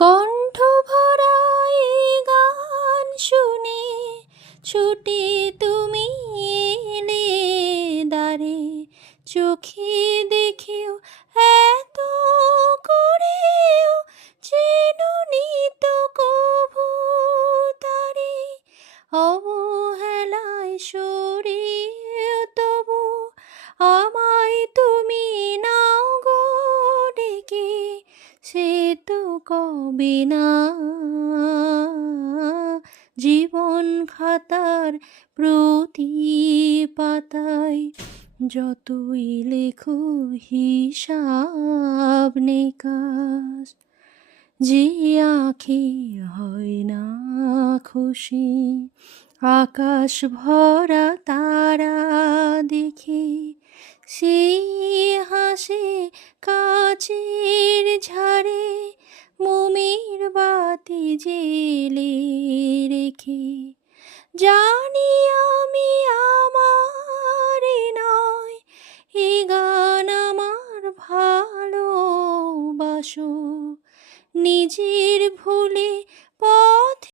কণ্ঠ ভরা এই গান শুনে ছুটে তুমি এলে দ্বারে, চোখে দেখেও এত করেও চেনুনি তো কভু তারে। অবহেলায় সরিয়ে তবু আমায় তুমি নাও গো ডেকে, সে তো কবে না। জীবন খাতার প্রতি পাতায় যতই লেখো হিসাব নিকাশ, যে আঁখি হয় না খুশি আকাশ ভরা তারা দেখে, সেই হাসে কাচের ঝাড়ে মোমের বাতি জেলে রেখে। জানি আমি আমার নয়, এ গান আমার ভালোবাসো, নিজের ভুলে